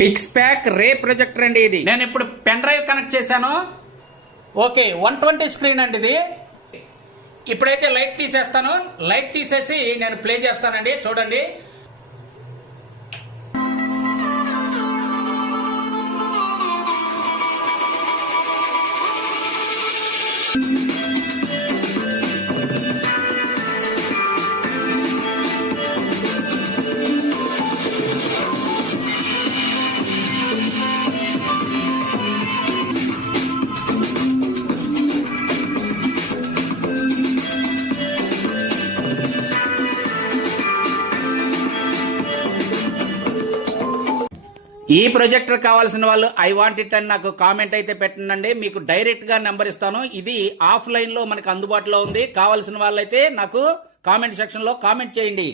Pics pack రే projector అండి ఇది. నేను ఇప్పుడు పెన్ డ్రైవ్ కనెక్ట్ చేశాను. ఓకే 120 స్క్రీన్ అండి ఇది. ఇప్పుడైతే లైట్ తీసేస్తాను. లైట్ తీసేసి నేను ప్లే చేస్తానండి, చూడండి. ఈ ప్రొజెక్టర్ కావాల్సిన వాళ్ళు ఐ వాంట్ ఇట్ అని నాకు కామెంట్ అయితే పెట్టండి. మీకు డైరెక్ట్ గా నెంబర్ ఇస్తాను. ఇది ఆఫ్లైన్ లో మనకు అందుబాటులో ఉంది. కావాల్సిన వాళ్ళైతే నాకు కామెంట్ సెక్షన్ లో కామెంట్ చేయండి.